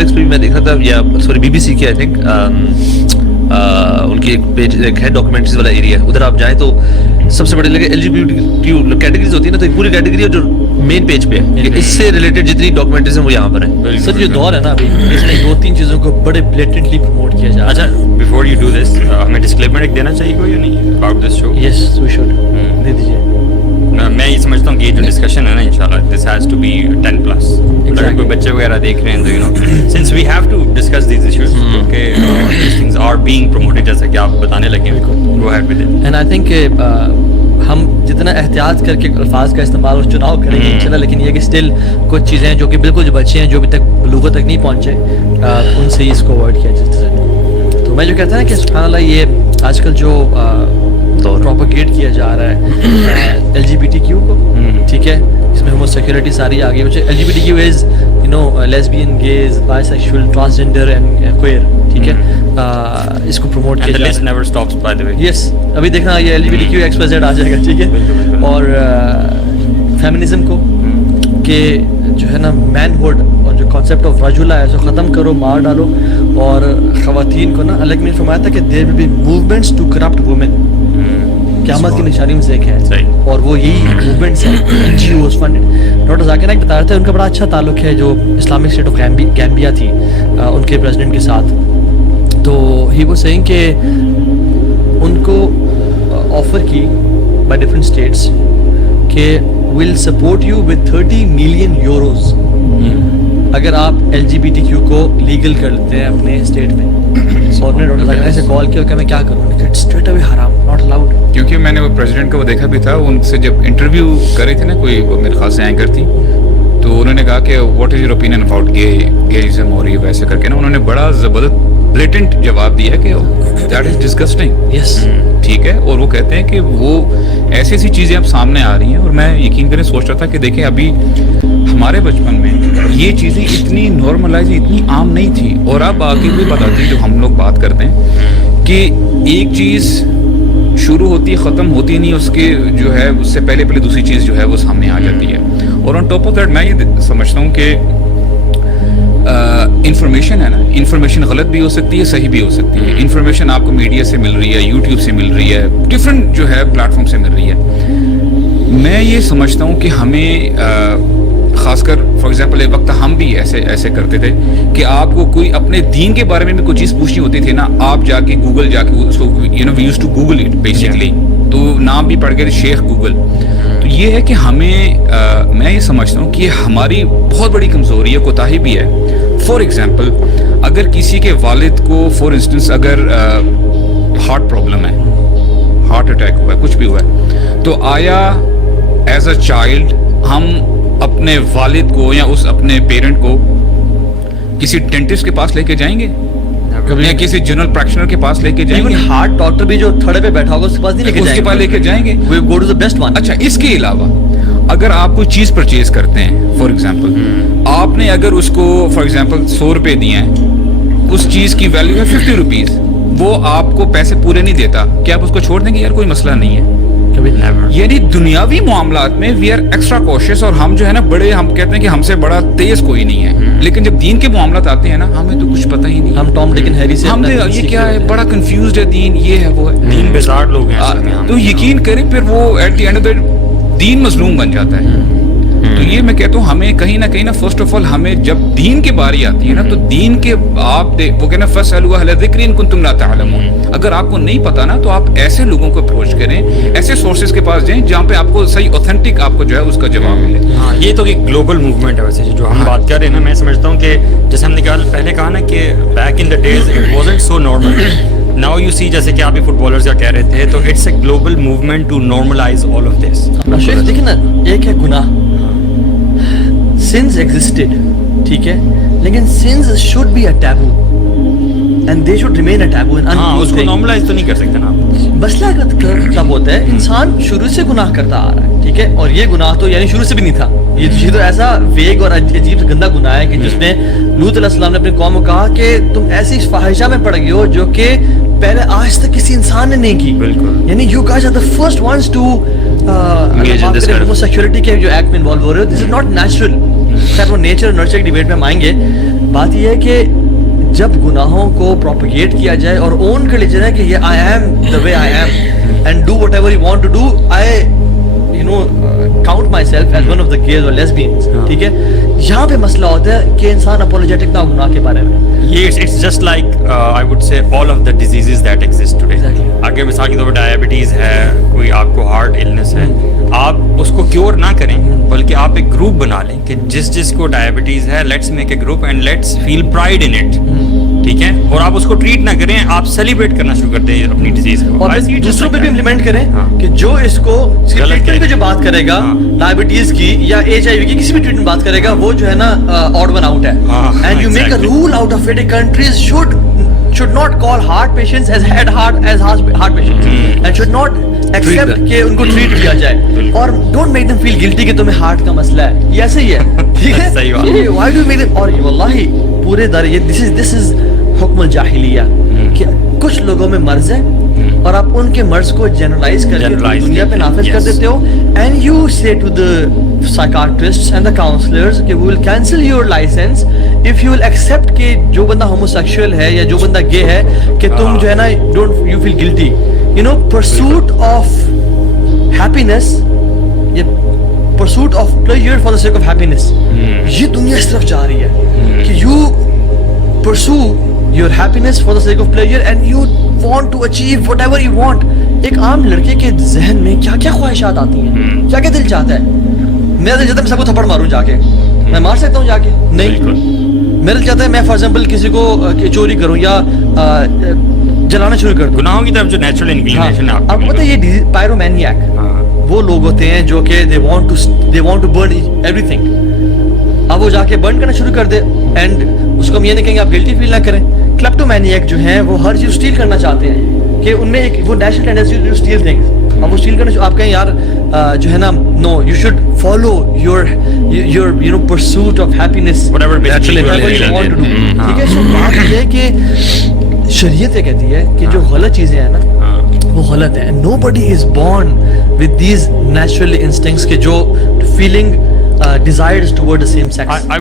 Netflix پہ بھی میں دیکھ رہا تھا, یا سوری BBC کی آئی تھنک, ان کی ایک پیج ایک ہے ڈاکومنٹریز والا ایریا, ادھر آپ جائیں تو سب سے بڑے لگے LGBTQ کیٹیگریز ہوتی ہے نا, تو ایک پوری کیٹیگری ہے جو مین پیج پہ ہے, اس سے ریلیٹڈ جتنی ڈاکومنٹریز ہیں وہ یہاں پر ہیں. سر جو دور ہے نا ابھی, اس میں 2-3 چیزوں کو بڑے بلیٹنٹلی پروموٹ کیا جا رہا ہے. اچھا, بیفور یو ڈو دس ہمیں ڈسکلیمر ایک دینا چاہیے کوئی یا نہیں about this show? Yes we should they دیجیے. میں یہ سمجھتا ہوں کہ یہ جو ڈسکشن ہے نا انشاءاللہ دس ہیز ٹو بی 10+. اگر کوئی بچے وغیرہ دیکھ رہے ہیں تو you know since we have to discuss these issues کیونکہ these things are being promoted, جیسا کہ آپ بتانے لگے ہیں. Go ahead with it. And I think کہ ہم جتنا احتیاط کر کے الفاظ کا استعمال اس چناؤ کریں گے انشاءاللہ, لیکن یہ کہ اسٹل کچھ چیزیں ہیں جو کہ بالکل جو بچے ہیں جو ابھی تک بلوغت تک نہیں پہنچے, ان سے ہی اس کو اوائڈ کیا جاتا ہے. تو میں جو کہتا ہوں کہ سبحان اللہ یہ آج کل جو پروپیگیٹ کیا جا رہا ہے LGBTQ کو, ٹھیک ہے, اس میں ہومو سیکورٹی ساری آ گئی. LGBTQ is you know lesbian, gays, bisexual, transgender and queer, ٹھیک ہے, اس کو پروموٹ کیا جا رہا ہے. یس, ابھی دیکھنا یہ LGBTQ XYZ آ جائے گا, ٹھیک ہے. اور فیمنزم کو کہ جو ہے نا مین ہوڈ اور جو کانسیپٹ آف رجولہ ہے اس کو ختم کرو, مار ڈالو, اور خواتین کو نا الگ میں فرمایا تھا کہ there will be movements to corrupt women, قیامت کی نشانی میں سے ایک ہے, اور وہ یہی موومنٹس ہیں NGOs funded. Doctor Zakir Naik بتا رہے تھے ان کا بڑا اچھا تعلق ہے جو اسلامک اسٹیٹ آف گیمبیا تھی ان کے پریزیڈنٹ کے ساتھ. تو ہی واز سیئنگ کہ ان کو آفر کی بائی ڈفرنٹ اسٹیٹس کہ will support you with 30 million euros اگر آپ LGBTQ کو لیگل کر لیتے ہیں اپنے اسٹیٹ میں. اور نے ڈاکٹر ذاکر سے کال کیا کہ میں کیا کروں, اسٹریٹ اوے حرام, ناٹ الاؤڈ. کیونکہ میں نے وہ پریزیڈنٹ کا وہ دیکھا بھی تھا, ان سے جب انٹرویو کر رہے تھے نا کوئی میرے خاص سے اینکر تھی, تو انہوں نے کہا کہ what is your opinion about gayism اور یہ ویسے کر کے نا انہوں نے بڑا زبردست بلیٹنٹ جواب دیا کہ دیٹ از ڈسگسٹنگ. یس, ٹھیک ہے. اور وہ کہتے ہیں کہ وہ ایسی ایسی چیزیں اب سامنے آ رہی ہیں, اور میں یقین کریں سوچ رہا تھا کہ دیکھیں ابھی ہمارے بچپن میں یہ چیزیں اتنی نارملائز اتنی عام نہیں تھی, اور اب آگے بھی بتاتی جو ہم لوگ بات کرتے ہیں کہ ایک چیز شروع ہوتی ہے ختم ہوتی نہیں, اس کے جو ہے اس سے پہلے دوسری چیز جو ہے وہ سامنے آ جاتی ہے. اور آن ٹاپ آف دیٹ میں یہ سمجھتا ہوں کہ انفارمیشن ہے نا, انفارمیشن غلط بھی ہو سکتی ہے, صحیح بھی ہو سکتی ہے. انفارمیشن آپ کو میڈیا سے مل رہی ہے, یوٹیوب سے مل رہی ہے, ڈفرینٹ جو ہے پلیٹ فارم سے مل رہی ہے. میں یہ سمجھتا ہوں کہ ہمیں خاص کر فار ایگزامپل ایک وقت ہم بھی ایسے کرتے تھے کہ آپ کو کوئی اپنے دین کے بارے میں بھی کوئی چیز پوچھنی ہوتی تھی نا, آپ جا کے گوگل جا کے اس کو you know we use to Google it basically, تو نام بھی پڑھ گئے شیخ گوگل. تو یہ ہے کہ ہمیں میں یہ سمجھتا ہوں کہ یہ ہماری بہت بڑی کمزوری ہے, کوتاہی بھی ہے. فار ایگزامپل اگر کسی کے والد کو فار انسٹنس اگر ہارٹ پرابلم ہے, ہارٹ اٹیک ہوا ہے, کچھ بھی ہوا ہے, تو آیا ایز اے چائلڈ ہم اپنے والد کو یا اس اپنے پیرنٹ کو کسی ڈینٹسٹ کے پاس لے کے جائیں گے, یا کسی جنرل پریکٹیشنر کے پاس لے کے جائیں گے؟ ہارٹ ڈاکٹر بھی جو تھڑے پہ بیٹھا ہوگا اس کے پاس نہیں لے کے جائیں گے, اس کے پاس لے کے جائیں گے. we go to the best one. اچھا, اس کے علاوہ اگر آپ کوئی چیز پرچیز کرتے ہیں, فار ایگزامپل آپ نے اگر اس کو فار ایگزامپل 100 روپے دیے ہیں, اس چیز کی ویلیو ہے 50 روپیز, وہ آپ کو پیسے پورے نہیں دیتا, کیا آپ اس کو چھوڑ دیں گے؟ یار کوئی مسئلہ نہیں ہے. یعنی دنیاوی معاملات میں وی آر ایکسٹرا کوشش, اور ہم جو ہے نا بڑے, ہم کہتے ہیں کہ ہم سے بڑا تیز کوئی نہیں ہے, لیکن جب دین کے معاملات آتے ہیں نا ہمیں تو کچھ پتہ ہی نہیں. ہم ٹام ڈک اینڈ ہیری سے ہم یہ کیا ہے, بڑا کنفیوزڈ ہے دین, یہ ہے وہ ہے, دین بیزار لوگ ہیں. تو یقین کریں پھر وہ at the end of the day مظلوم بن جاتا ہے. تو یہ میں کہتا ہوں ہمیں کہیں نہ کہیں نا فرسٹ آف آل ہمیں جب دین کی باری آتی ہے نا, تو دین کے آپ وہ کہنا فاسألوا اہل الذکر ان کنتم لا تعلمون, اگر آپ کو نہیں پتا نا تو آپ ایسے لوگوں کو اپروچ کریں, ایسے سورسز کے پاس جائیں جہاں پہ آپ کو صحیح اوتھینٹک آپ کو جو ہے اس کا جواب ملے. ہاں, یہ تو ایک گلوبل موومنٹ ہے ویسے جو ہم بات کر رہے ہیں نا. میں سمجھتا ہوں کہ جیسے ہم نے پہلے کہا نا کہ back in the days it wasn't so normal. Now you see, جیسے کہ آپ بھی فٹ بالرز کا کہہ رہے تھے, تو it's a global movement to normalise all of this. شیخ دیکھیں نا, ایک ہے گناہ, sins existed, ٹھیک ہے, لیکن sins should be a taboo and they should remain a taboo and ہاں, اس کو نارملائز تو نہیں کر سکتے نا. مسئلہ کب ہوتا ہے, انسان شروع سے گناہ کرتا آ رہا ہے, ٹھیک ہے, اور یہ گناہ تو یعنی شروع سے بھی نہیں تھا, یہ تو ایسا ویگ اور عجیب گندا گناہ ہے کہ جس میں لوط علیہ السلام نے اپنی قوم کو کہا کہ تم ایسی فاحشہ میں پڑ گئے ہو جو کہ پہلے آج تک کسی انسان نے نہیں کی. بالکل, یعنی you guys are the first ones to homosexuality کے جو ایکٹ میں انوالو ہو رہے ہو. This is not natural. خیر وہ نیچر اور نرچر کی ڈیبیٹ میں ہم آئیں گے, بات یہ ہے کہ جب گناہوں کو پروپیگیٹ کیا جائے اور اون کر لیا جائے کہ یہ I am the way I am and do whatever you want to do, I count myself as one of the gays or lesbians, ٹھیک ہے. یہاں پہ مسئلہ ہوتا ہے کہ انسان apologetic نہ گناہ کے بارے میں. Yes, it's just like I would say all of the diseases that exist today. اگر مثال کے طور پر ڈائبٹیز ہے, کوئی آپ کو ہارٹ النس ہے, آپ اس کو کیور نہ کریں بلکہ آپ ایک گروپ بنا لیں کہ جس کو ڈائبٹیز ہے, let's make a group and let's feel pride in it, ٹھیک ہے, اور آپ اس کو ٹریٹ نہ کریں, آپ سیلیبریٹ کرنا شروع کر دیں اپنی ڈیزیز کو, اور دوسروں پہ بھی امپلیمنٹ کریں کہ جو اس کو ٹریٹمنٹ پہ جو بات کرے گا ڈائبٹیز کی یا ایچ آئی وی کی کسی بھی ٹریٹمنٹ بات کرے گا وہ جو ہے نا آڈ ون آؤٹ ہے. And you make a rule out of it, countries should not call heart patients as heart patients and should not accept کہ ان کو ٹریٹ کیا جائے, اور don't make them feel guilty کہ تمہیں ہارٹ کا مسئلہ ہے, یہ ایسے ہی ہے, ٹھیک ہے. why do you make them, اور واللہ پورے this is حکم الجاہلیہ کہ کچھ لوگوں میں مرض ہے اور آپ ان کے مرض کو جنرلائز کر کے دنیا پہ نافذ کر دیتے ہو, and you say to the psychiatrists and the counselors کہ we will cancel your license if you will accept کہ جو بندہ homosexual ہے یا جو بندہ gay ہے کہ تم جو ہے نا don't you feel guilty, you know. pursuit of happiness یا pursuit of pleasure for the sake of happiness, یہ دنیا اس طرف جا رہی ہے کہ you pursue your happiness for the sake of pleasure and you want to achieve whatever you want. ایک عام لڑکے کے ذہن میں کیا کیا خواہشات آتی ہیں, کیا کیا دل چاہتا ہے. میرا دل چاہتا ہے میں سب کو تھپڑ ماروں جا کے, میں مار سکتا ہوں جا کے, نہیں. میرا دل چاہتا ہے میں فار ایگزامپل کسی کو چوری کروں یا جلانا شروع کر دوں. گناہوں کی طرف جو نیچرل انکلینیشن ہے آپ کو پتہ ہے یہ پائرومینیاک وہ لوگ ہوتے ہیں جو کہ they want to burn everything. اب وہ جا کے برن کرنا شروع کر دے اینڈ اس کو ہم یہ نہیں کہیں گے آپ گلٹی فیل نہ کریں. کلیپٹومینیک جو ہیں وہ ہر چیز اسٹیل کرنا چاہتے ہیں کہ ان میں ایک وہ natural tendency to steal things. اب وہ اسٹیل کرنا آپ کہیں یار جو ہے نا no you should follow your you know pursuit of happiness whatever basically you want to do, ٹھیک ہے. سو بات یہ ہے کہ شریعت یہ کہتی ہے کہ جو غلط چیزیں ہیں نا وہ غلط ہیں. nobody is born with these natural instincts کہ جو feeling desires toward the same sex.